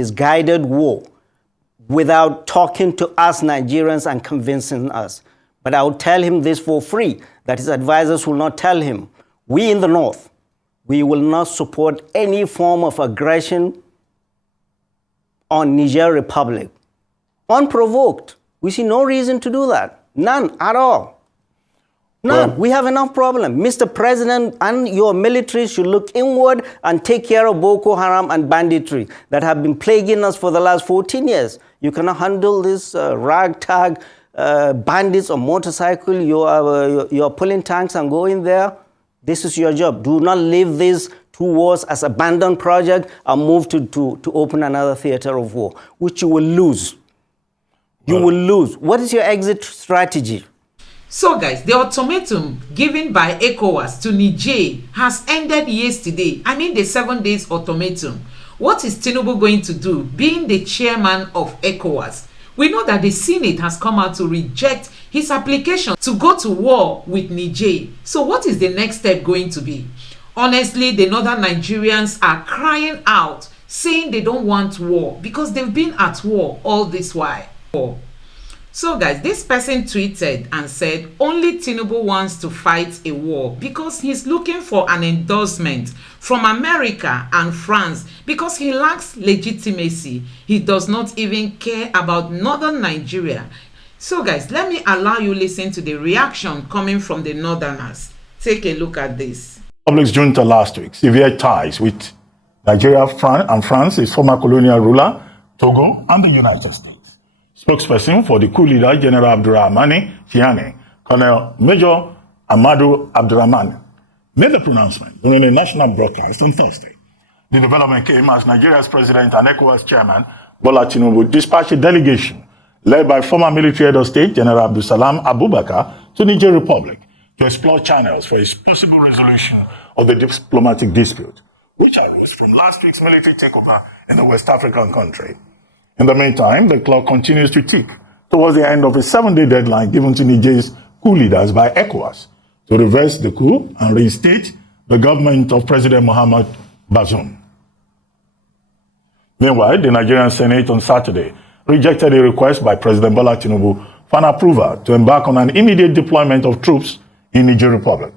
This guided war without talking to us Nigerians and convincing us. But I will tell him this for free, that his advisors will not tell him. We in the North, we will not support any form of aggression on Niger Republic. Unprovoked. We see no reason to do that. None at all. None. We have enough problem. Mr. President and your military should look inward and take care of Boko Haram and banditry that have been plaguing us for the last 14 years. You cannot handle this ragtag bandits on motorcycle. You are pulling tanks and going there. This is your job. Do not leave these two wars as abandoned project and move to open another theater of war, which you will lose. You will lose. What is your exit strategy? So guys, the ultimatum given by Ecowas to Niger has ended yesterday. I mean the 7 days ultimatum. What is Tinubu going to do, being the chairman of Ecowas? We know that the Senate has come out to reject his application to go to war with Niger. So what is the next step going to be? Honestly, the northern Nigerians are crying out, saying they don't want war because they've been at war all this while. So guys, this person tweeted and said only Tinubu wants to fight a war because he's looking for an endorsement from America and France because he lacks legitimacy. He does not even care about northern Nigeria. So guys, let me allow you listen to the reaction coming from the northerners. Take a look at this. Public's junta last week severed ties with Nigeria and France, its former colonial ruler, Togo, and the United States. Spokesperson for the coup leader, General Abdurrahmani Tiani, Colonel Major Amadou Abdurrahman, made the pronouncement during a national broadcast on Thursday. The development came as Nigeria's president and ECOWAS chairman, Bola Tinubu, dispatched a delegation led by former military head of state, General Abdulsalam Abubakar, to Niger Republic to explore channels for a possible resolution of the diplomatic dispute, which arose from last week's military takeover in the West African country. In the meantime, the clock continues to tick towards the end of a 7-day deadline given to Niger's coup leaders by ECOWAS to reverse the coup and reinstate the government of President Mohamed Bazoum. Meanwhile, the Nigerian Senate on Saturday rejected a request by President Bola Tinubu for an approval to embark on an immediate deployment of troops in Niger Republic.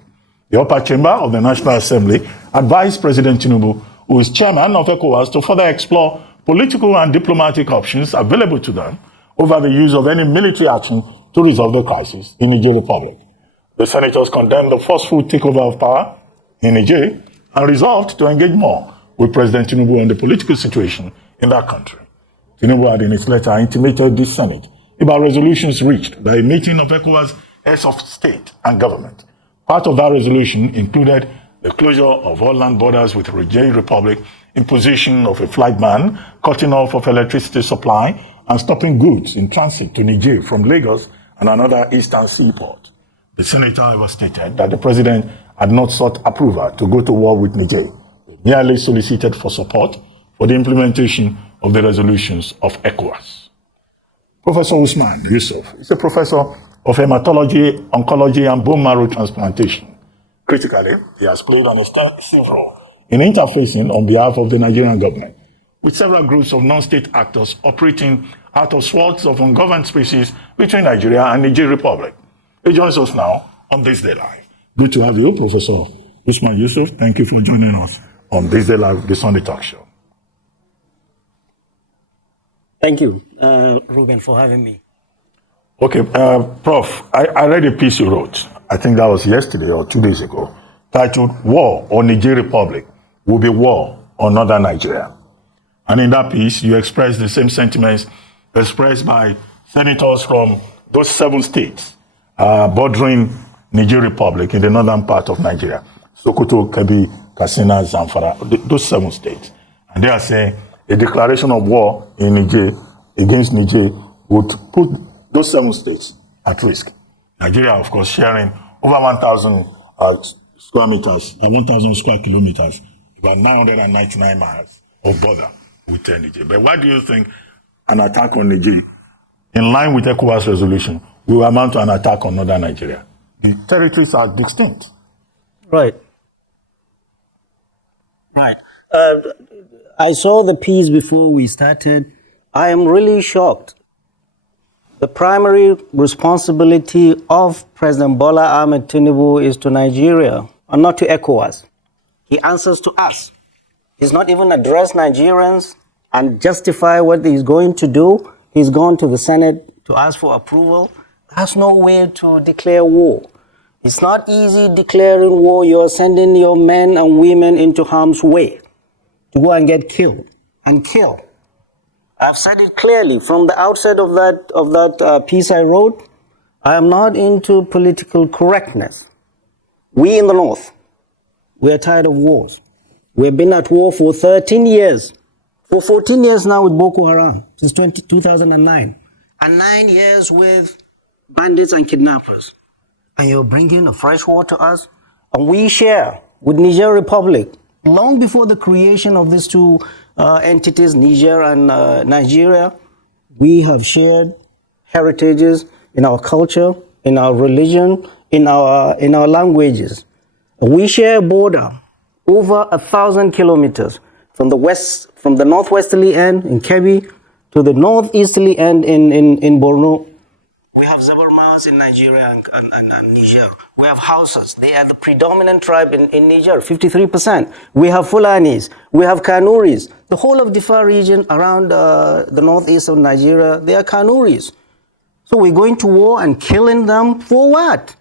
The upper chamber of the National Assembly advised President Tinubu, who is chairman of ECOWAS, to further explore political and diplomatic options available to them over the use of any military action to resolve the crisis in Niger Republic. The senators condemned the forceful takeover of power in Niger and resolved to engage more with President Tinubu on the political situation in that country. Tinubu had in its letter intimated the Senate about resolutions reached by a meeting of ECOWAS heads of state and government. Part of that resolution included the closure of all land borders with Niger Republic, imposition of a flight ban, cutting off of electricity supply, and stopping goods in transit to Niger from Lagos and another eastern seaport. The senator, however, stated that the president had not sought approval to go to war with Niger. He merely solicited for support for the implementation of the resolutions of ECOWAS. Professor Usman Yusuf is a professor of hematology, oncology, and bone marrow transplantation. Critically, he has played an extensive role in interfacing on behalf of the Nigerian government with several groups of non-state actors operating out of swaths of ungoverned spaces between Nigeria and Niger Republic. He joins us now on This Day Live. Good to have you, Professor Usman Yusuf. Thank you for joining us on This Day Live, the Sunday Talk Show. Thank you, Ruben, for having me. Okay, Prof, I read a piece you wrote, I think that was yesterday or 2 days ago, titled War on Niger Republic Will Be War on Northern Nigeria. And in that piece, you expressed the same sentiments expressed by senators from those 7 states bordering Niger Republic in the northern part of Nigeria. Sokoto, Kebbi, Katsina, Zamfara, those 7 states. And they are saying a declaration of war in Niger against Niger would put those 7 states at risk. Nigeria, of course, sharing over 1,000 square meters, 1,000 square kilometers, about 999 miles of border with Niger. But why do you think an attack on Niger, in line with ECOWAS resolution, will amount to an attack on northern Nigeria? The territories are distinct. Right. Right. I saw the piece before we started. I am really shocked. The primary responsibility of President Bola Ahmed Tinubu is to Nigeria and not to ECOWAS. He answers to us. He's not even addressed Nigerians and justify what he's going to do. He's gone to the Senate to ask for approval. That's no way to declare war. It's not easy declaring war. You're sending your men and women into harm's way to go and get killed and kill. I've said it clearly from the outset of that piece I wrote. I am not into political correctness. We in the North, we are tired of wars. We've been at war for 13 years, for 14 years now with Boko Haram, since 2009, and 9 years with bandits and kidnappers. And you're bringing a fresh war to us? And we share with Niger Republic, long before the creation of these two entities, Niger and Nigeria, we have shared heritages in our culture, in our religion, in our languages. We share a border over 1,000 kilometers from the northwesterly end in Kebbi to the northeasterly end in Borno. We have Zabarmas in Nigeria and Niger. We have Hausas. They are the predominant tribe in Niger, 53%. We have Fulanis. We have Kanuris. The whole of Diffa region around the northeast of Nigeria, they are Kanuris. So we're going to war and killing them for what?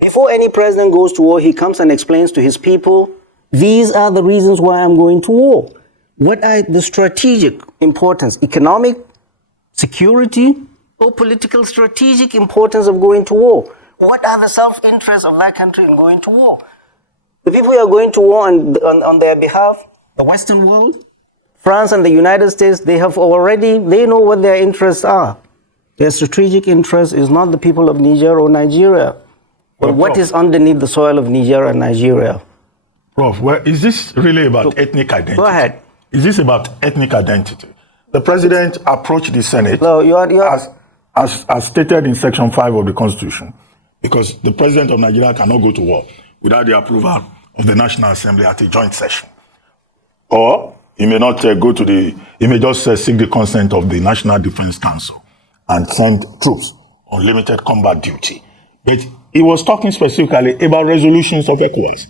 Before any president goes to war, he comes and explains to his people, these are the reasons why I'm going to war. What are the strategic importance, economic, security, or political strategic importance of going to war? What are the self-interests of that country in going to war? The people who are going to war on their behalf, the Western world, France and the United States, they know what their interests are. Their strategic interest is not the people of Niger or Nigeria, but what is underneath the soil of Niger and Nigeria. Prof, is this really about ethnic identity? Go ahead. Is this about ethnic identity? The president approached the Senate as stated in Section 5 of the Constitution, because the president of Nigeria cannot go to war without the approval of the National Assembly at a joint session. Or he may not he may just seek the consent of the National Defense Council and send troops on limited combat duty. But he was talking specifically about resolutions of ECOWAS.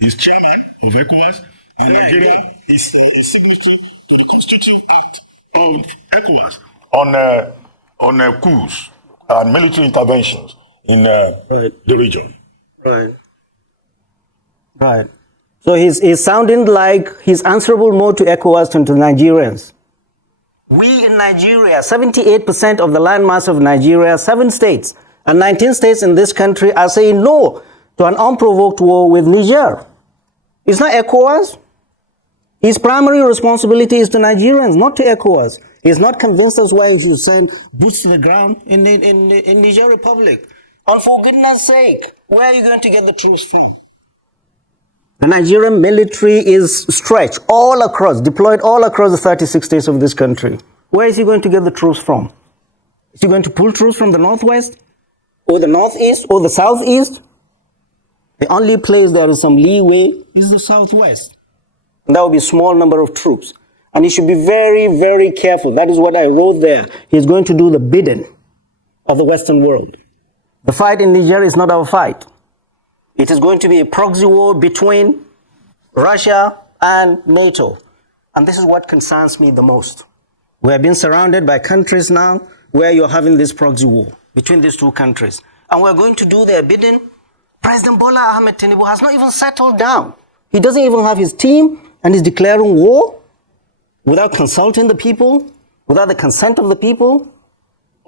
He's chairman of ECOWAS in Nigeria. He's signatory to the Constitutive Act of ECOWAS on coups and military interventions in the region. Right. So he's sounding like he's answerable more to ECOWAS than to Nigerians. We in Nigeria, 78% of the landmass of Nigeria, 7 states, and 19 states in this country are saying no to an unprovoked war with Niger. It's not ECOWAS. His primary responsibility is to Nigerians, not to ECOWAS. He's not convinced us why he should send boots to the ground in Niger Republic. And for goodness sake, where are you going to get the troops from? The Nigerian military is stretched all across, deployed all across the 36 states of this country. Where is he going to get the troops from? Is he going to pull troops from the northwest, or the northeast, or the southeast? The only place there is some leeway is the southwest. And that will be a small number of troops. And he should be very, very careful. That is what I wrote there. He's going to do the bidding of the Western world. The fight in Niger is not our fight. It is going to be a proxy war between Russia and NATO. And this is what concerns me the most. We have been surrounded by countries now where you're having this proxy war between these two countries. And we're going to do their bidding. President Bola Ahmed Tinubu has not even settled down. He doesn't even have his team and is declaring war without consulting the people, without the consent of the people.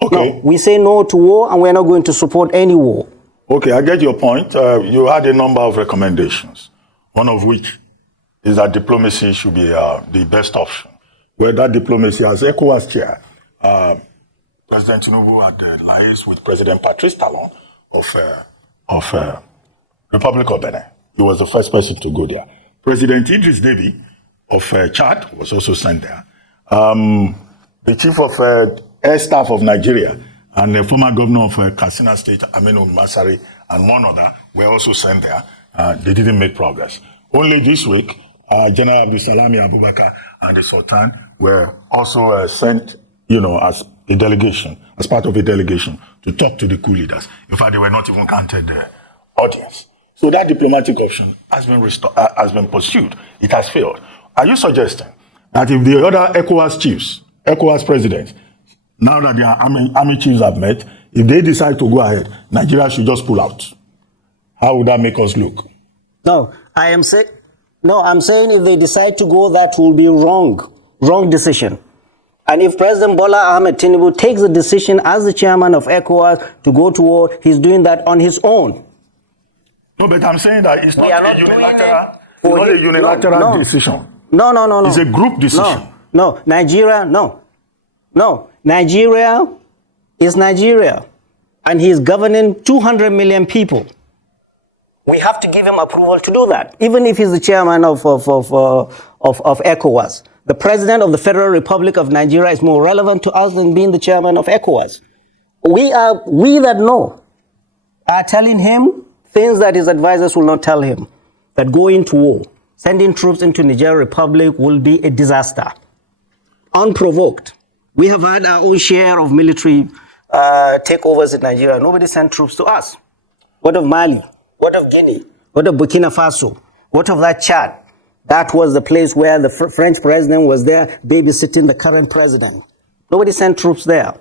Okay. No, we say no to war and we're not going to support any war. Okay, I get your point. You had a number of recommendations, one of which is that diplomacy should be the best option. Where that diplomacy, as ECOWAS chair, President Tinubu had liaised with President Patrice Talon of Republic of Benin. He was the first person to go there. President Idris Deby of Chad was also sent there. The chief of air staff of Nigeria and the former governor of Katsina State, Niger Mitary, and one other were also sent there. They didn't make progress. Only this week, General Abdul Salami Abubakar and the Sultan were also sent, as a delegation, as part of a delegation to talk to the coup leaders. In fact, they were not even counted the audience. So that diplomatic option has been pursued. It has failed. Are you suggesting that if the other ECOWAS chiefs, ECOWAS presidents, now that their army chiefs have met, if they decide to go ahead, Nigeria should just pull out? How would that make us look? No, I'm saying if they decide to go, that will be wrong decision. And if President Bola Ahmed Tinubu takes the decision as the chairman of ECOWAS to go to war, he's doing that on his own. No, but I'm saying that it's not a unilateral decision. No. It's a group decision. No, Nigeria is Nigeria. And he is governing 200 million people. We have to give him approval to do that, even if he's the chairman of ECOWAS. The president of the Federal Republic of Nigeria is more relevant to us than being the chairman of ECOWAS. We that know are telling him things that his advisors will not tell him, that going to war, sending troops into Niger Republic will be a disaster, unprovoked. We have had our own share of military takeovers in Nigeria. Nobody sent troops to us. What of Mali? What of Guinea? What of Burkina Faso? What of that Chad? That was the place where the French president was there babysitting the current president. Nobody sent troops there.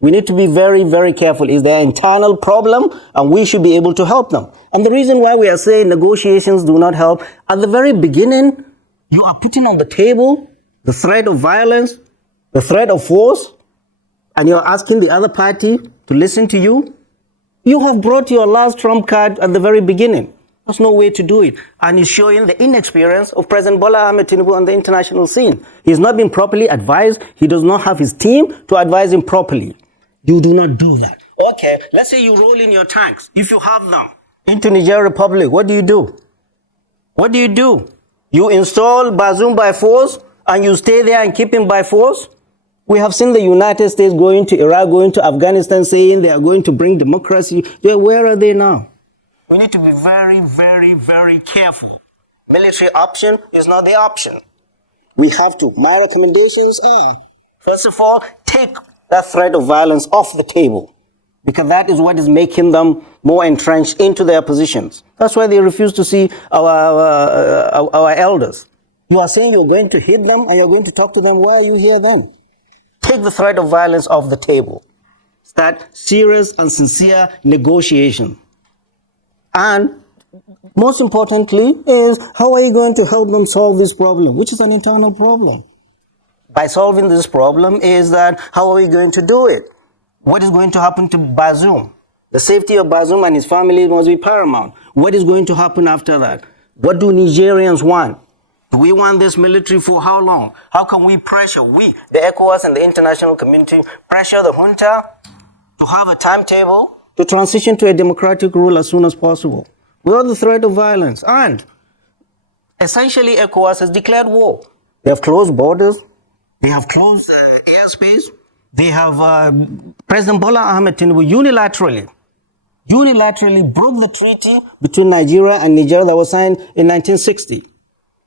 We need to be very, very careful. Is there an internal problem? And we should be able to help them. And the reason why we are saying negotiations do not help, at the very beginning, you are putting on the table the threat of violence, the threat of force, and you're asking the other party to listen to you. You have brought your last trump card at the very beginning. There's no way to do it. And it's showing the inexperience of President Bola Ahmed Tinubu on the international scene. He's not been properly advised. He does not have his team to advise him properly. You do not do that. Okay, let's say you roll in your tanks, if you have them, into Niger Republic. What do you do? What do you do? You install Bazoum by force and you stay there and keep him by force? We have seen the United States going to Iraq, going to Afghanistan, saying they are going to bring democracy. Where are they now? We need to be very, very, very careful. Military option is not the option. We have to. My recommendations are, first of all, take that threat of violence off the table, because that is what is making them more entrenched into their positions. That's why they refuse to see our elders. You are saying you're going to hit them and you're going to talk to them. Why are you here then? Take the threat of violence off the table. Start serious and sincere negotiation. And most importantly is, how are you going to help them solve this problem, which is an internal problem? By solving this problem is that, how are we going to do it? What is going to happen to Bazoum? The safety of Bazoum and his family must be paramount. What is going to happen after that? What do Nigerians want? Do we want this military for how long? How can we pressure, the ECOWAS and the international community, pressure the junta to have a timetable to transition to a democratic rule as soon as possible, without the threat of violence? And essentially, ECOWAS has declared war. They have closed borders. They have closed airspace. They have, President Bola Ahmed Tinubu unilaterally broke the treaty between Nigeria and Niger that was signed in 1960.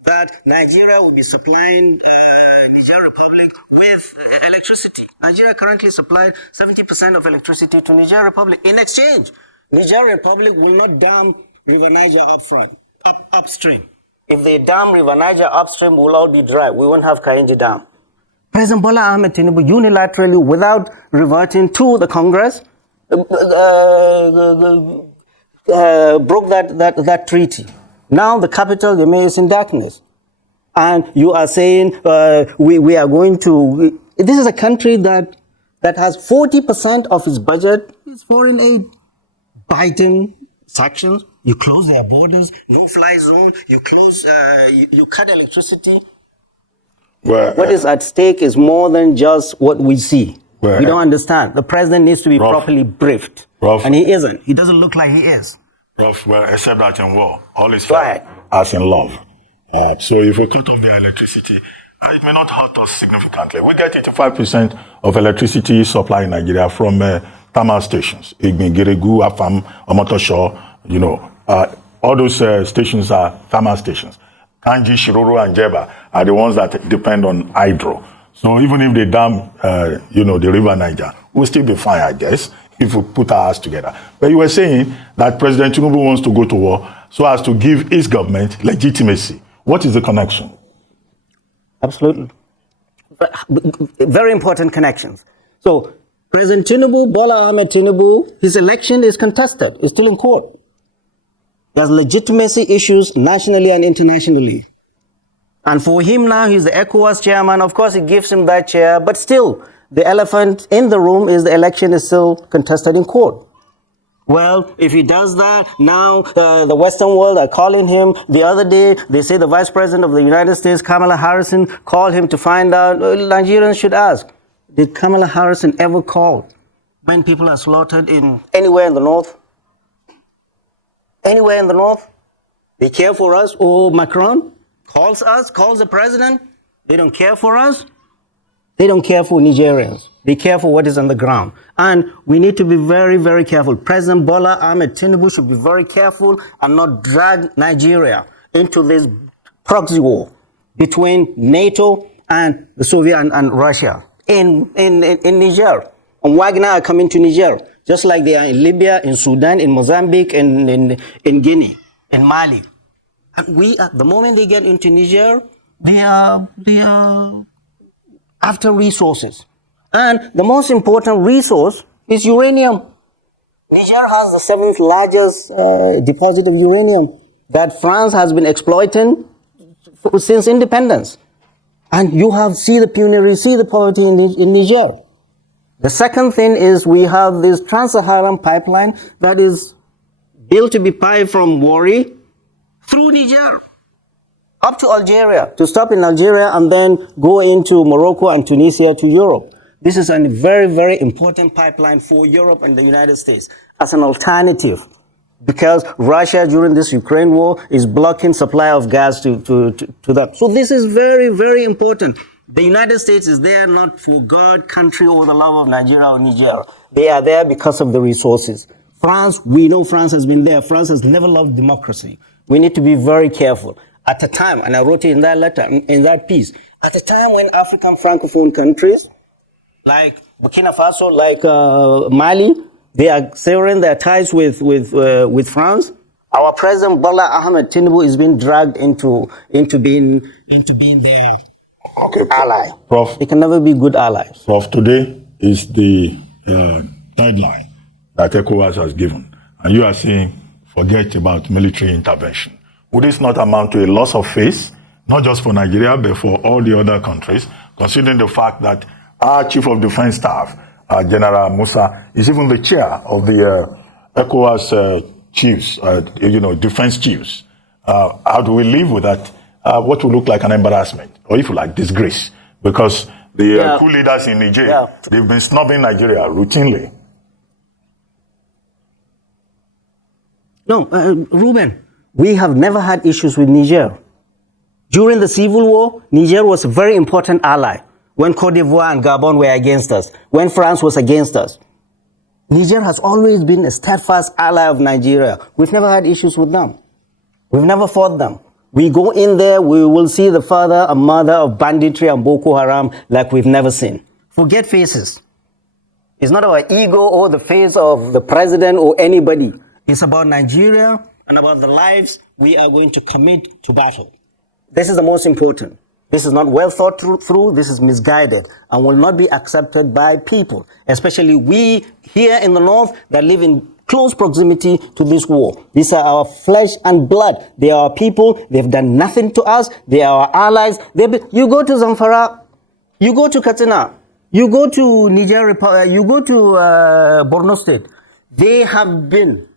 That Nigeria will be supplying Niger Republic with electricity. Nigeria currently supplies 70% of electricity to Niger Republic. In exchange, Niger Republic will not dam River Niger upstream. If they dam River Niger upstream, we will all be dry. We won't have Kainji Dam. President Bola Ahmed Tinubu unilaterally, without reverting to the Congress, broke that treaty. Now the capital, the mayor, is in darkness. And you are saying we are going to... This is a country that has 40% of its budget is foreign aid. Biden sanctions, you close their borders, no-fly zone, you close, you cut electricity. Well, what is at stake is more than just what we see. Well, we don't understand. The president needs to be properly briefed. And he isn't. He doesn't look like he is. Well, except that in war, all is fair, as in love. So if we cut off the electricity, it may not hurt us significantly. We get 85% of electricity supply in Nigeria from thermal stations. Igbengeregu, Afam, Omotosho, all those stations are thermal stations. Kanji, Shiroro, and Jeba are the ones that depend on hydro. So even if they dam, the river Niger, we'll still be fine, I guess, if we put our heads together. But you were saying that President Tinubu wants to go to war so as to give his government legitimacy. What is the connection? Absolutely. Very important connections. So President Tinubu, Bola Ahmed Tinubu, his election is contested. It's still in court. There's legitimacy issues nationally and internationally. And for him now, he's the ECOWAS chairman. Of course, it gives him that chair. But still, the elephant in the room is the election is still contested in court. Well, if he does that, now the Western world are calling him. The other day, they say the Vice President of the United States, Kamala Harris, called him to find out. Nigerians should ask, did Kamala Harris ever call when people are slaughtered anywhere in the north? Anywhere in the north? They care for us. Oh, Macron calls us, calls the president. They don't care for us. They don't care for Nigerians. They care for what is on the ground. And we need to be very, very careful. President Bola Ahmed Tinubu should be very careful and not drag Nigeria into this proxy war between NATO and the Soviet and Russia in Niger. And Wagner are coming to Niger, just like they are in Libya, in Sudan, in Mozambique, in Guinea, in Mali. And the moment they get into Niger, they are after resources. And the most important resource is uranium. Niger has the 7th largest deposit of uranium that France has been exploiting since independence. And you see the penury, see the poverty in Niger. The second thing is we have this Trans-Saharan pipeline that is built to be piped from Wari through Niger up to Algeria, to stop in Algeria and then go into Morocco and Tunisia to Europe. This is a very, very important pipeline for Europe and the United States as an alternative, because Russia during this Ukraine war is blocking supply of gas to that. So this is very, very important. The United States is there not for God, country, or the love of Nigeria or Niger. They are there because of the resources. France, we know France has been there. France has never loved democracy. We need to be very careful. At a time, and I wrote it in that letter, in that piece, at a time when African Francophone countries, like Burkina Faso, like Mali, they are severing their ties with France. Our President Bola Ahmed Tinubu is being dragged into being their ally. Prof. They can never be good allies. Prof, today is the deadline that ECOWAS has given, and you are saying forget about military intervention. Would this not amount to a loss of face, not just for Nigeria, but for all the other countries, considering the fact that our Chief of Defense Staff, General Musa, is even the chair of the ECOWAS chiefs, defense chiefs? How do we live with that? What will look like an embarrassment, or if you like, disgrace? Because the coup leaders in Niger, they've been snubbing Nigeria routinely. No, Ruben, we have never had issues with Niger. During the civil war, Niger was a very important ally. When Cote d'Ivoire and Gabon were against us, when France was against us. Niger has always been a steadfast ally of Nigeria. We've never had issues with them. We've never fought them. We go in there, we will see the father and mother of banditry and Boko Haram like we've never seen. Forget faces. It's not our ego or the face of the president or anybody. It's about Nigeria and about the lives we are going to commit to battle. This is the most important. This is not well thought through. This is misguided and will not be accepted by people, especially we here in the north that live in close proximity to this war. These are our flesh and blood. They are our people. They've done nothing to us. They are our allies. You go to Zamfara, you go to Katsina, you go to Niger, you go to Borno State. They have been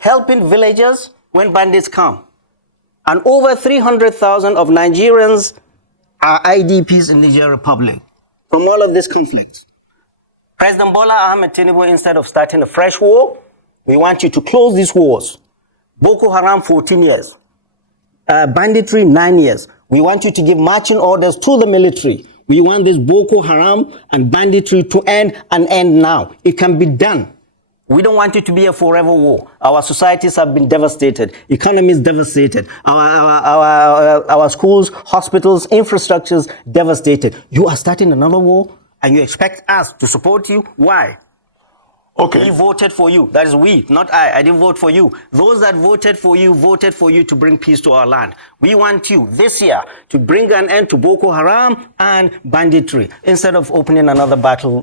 helping villagers when bandits come. And over 300,000 of Nigerians are IDPs in Niger Republic from all of these conflicts. President Bola Ahmed Tinubu, instead of starting a fresh war, we want you to close these wars. Boko Haram, 14 years. Banditry, 9 years. We want you to give marching orders to the military. We want this Boko Haram and banditry to end and end now. It can be done. We don't want it to be a forever war. Our societies have been devastated. Economies devastated. Our schools, hospitals, infrastructures devastated. You are starting another war and you expect us to support you? Why? Okay. We voted for you. That is we, not I. I didn't vote for you. Those that voted for you to bring peace to our land. We want you this year to bring an end to Boko Haram and banditry instead of opening another battle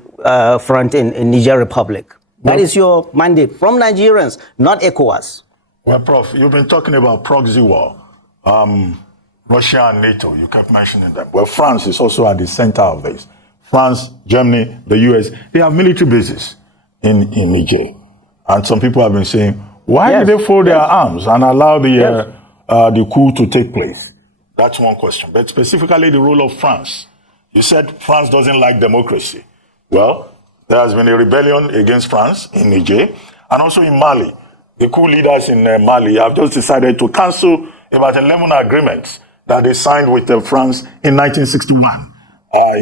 front in Niger Republic. That is your mandate from Nigerians, not Ecowas. Well, Prof, you've been talking about proxy war. Russia and NATO, you kept mentioning them. Well, France is also at the center of this. France, Germany, the US, they have military bases in Niger. And some people have been saying, why did they fold their arms and allow the coup to take place? That's one question. But specifically the role of France. You said France doesn't like democracy. Well, there has been a rebellion against France in Niger and also in Mali. The coup leaders in Mali have just decided to cancel about 11 agreements that they signed with France in 1961,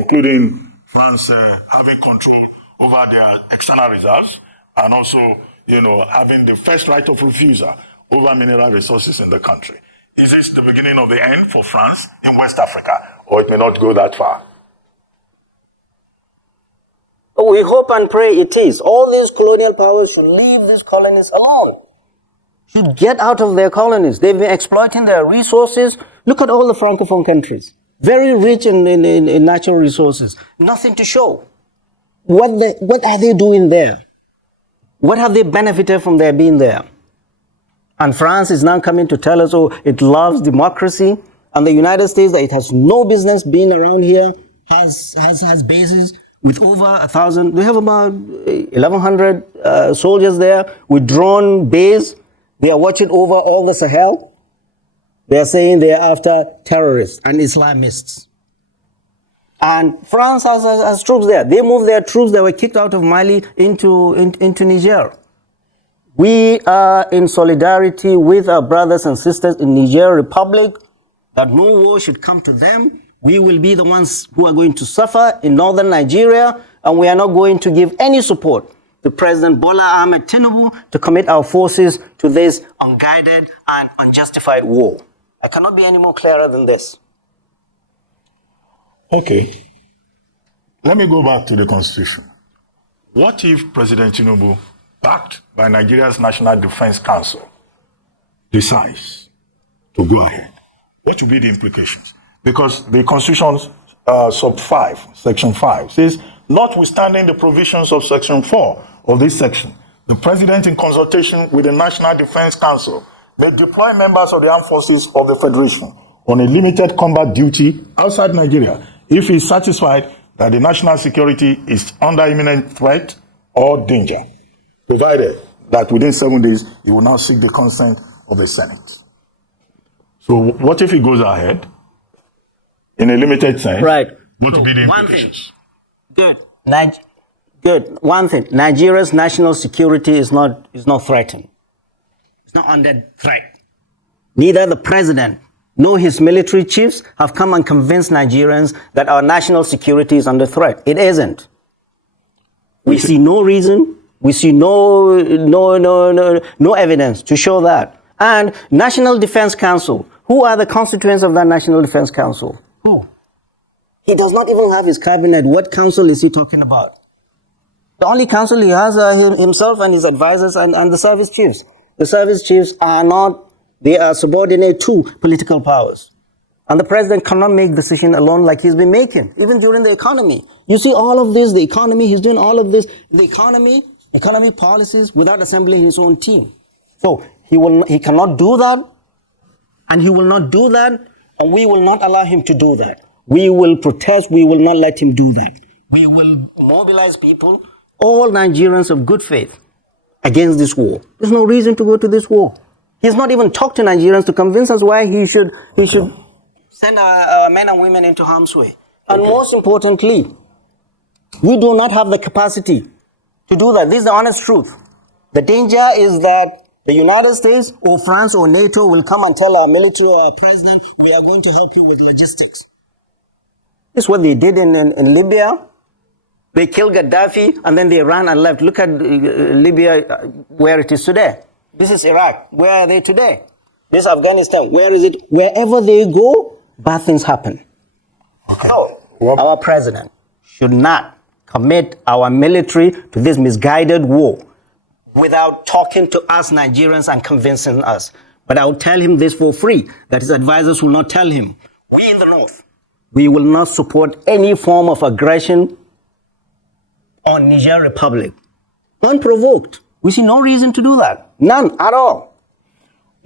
including France having control over their external reserves and also, having the first right of refusal over mineral resources in the country. Is this the beginning of the end for France in West Africa, or it may not go that far? We hope and pray it is. All these colonial powers should leave these colonies alone. Should get out of their colonies. They've been exploiting their resources. Look at all the Francophone countries. Very rich in natural resources. Nothing to show. What are they doing there? What have they benefited from their being there? And France is now coming to tell us, it loves democracy. And the United States, that it has no business being around here, has bases with over 1,000, they have about 1,100 soldiers there with drone base. They are watching over all the Sahel. They are saying they are after terrorists and Islamists. And France has troops there. They moved their troops that were kicked out of Mali into Niger. We are in solidarity with our brothers and sisters in Niger Republic that no war should come to them. We will be the ones who are going to suffer in northern Nigeria, and we are not going to give any support to President Bola Tinubu to commit our forces to this unguided and unjustified war. I cannot be any more clearer than this. Okay. Let me go back to the Constitution. What if President Tinubu, backed by Nigeria's National Defense Council, decides to go ahead? What will be the implications? Because the Constitution's sub 5, section 5, says, notwithstanding the provisions of section 4 of this section, the President, in consultation with the National Defense Council, may deploy members of the armed forces of the Federation on a limited combat duty outside Nigeria if he is satisfied that the national security is under imminent threat or danger, provided that within 7 days he will now seek the consent of the Senate. So what if he goes ahead in a limited sense? Right. What will be the One implications? thing. Good. One thing. Nigeria's national security is not threatened. It's not under threat. Neither the president nor his military chiefs have come and convinced Nigerians that our national security is under threat. It isn't. We see no reason. We see no evidence to show that. And National Defense Council. Who are the constituents of that National Defense Council? Who? He does not even have his cabinet. What council is he talking about? The only council he has are himself and his advisors and the service chiefs. The service chiefs they are subordinate to political powers. And the president cannot make decisions alone like he's been making, even during the economy. You see all of this, the economy, he's doing all of this, the economy policies without assembling his own team. So he cannot do that, and he will not do that, and we will not allow him to do that. We will protest, we will not let him do that. We will mobilize people, all Nigerians of good faith, against this war. There's no reason to go to this war. He's not even talked to Nigerians to convince us why he should send our men and women into harm's way. And most importantly, we do not have the capacity to do that. This is the honest truth. The danger is that the United States or France or NATO will come and tell our military or our president, we are going to help you with logistics. This is what they did in Libya. They killed Gaddafi and then they ran and left. Look at Libya, where it is today. This is Iraq. Where are they today? This is Afghanistan. Where is it? Wherever they go, bad things happen. So, our president should not commit our military to this misguided war without talking to us Nigerians and convincing us. But I will tell him this for free, that his advisors will not tell him. We in the North, we will not support any form of aggression on Niger Republic. Unprovoked. We see no reason to do that. None at all.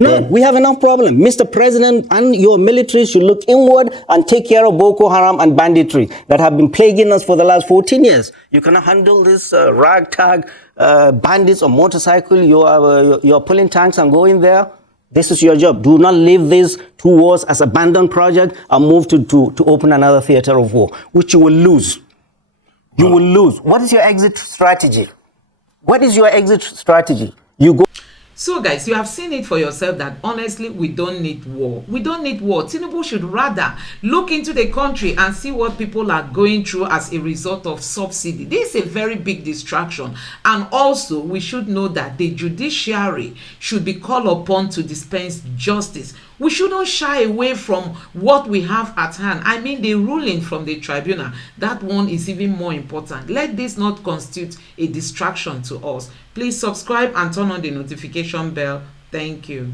None. We have enough problem. Mr. President and your military should look inward and take care of Boko Haram and banditry that have been plaguing us for the last 14 years. You cannot handle this ragtag bandits on motorcycle. You're pulling tanks and going there. This is your job. Do not leave these two wars as abandoned project and move to open another theater of war, which you will lose. You will lose. What is your exit strategy? What is your exit strategy? You go. So guys, you have seen it for yourself that honestly, we don't need war. We don't need war. Tinubu should rather look into the country and see what people are going through as a result of subsidy. This is a very big distraction. And also, we should know that the judiciary should be called upon to dispense justice. We shouldn't shy away from what we have at hand. I mean, the ruling from the tribunal, that one is even more important. Let this not constitute a distraction to us. Please subscribe and turn on the notification bell. Thank you.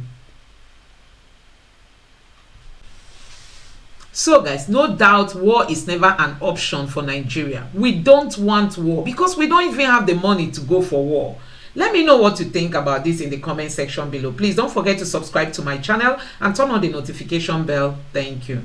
So guys, no doubt war is never an option for Nigeria. We don't want war because we don't even have the money to go for war. Let me know what you think about this in the comment section below. Please don't forget to subscribe to my channel and turn on the notification bell. Thank you.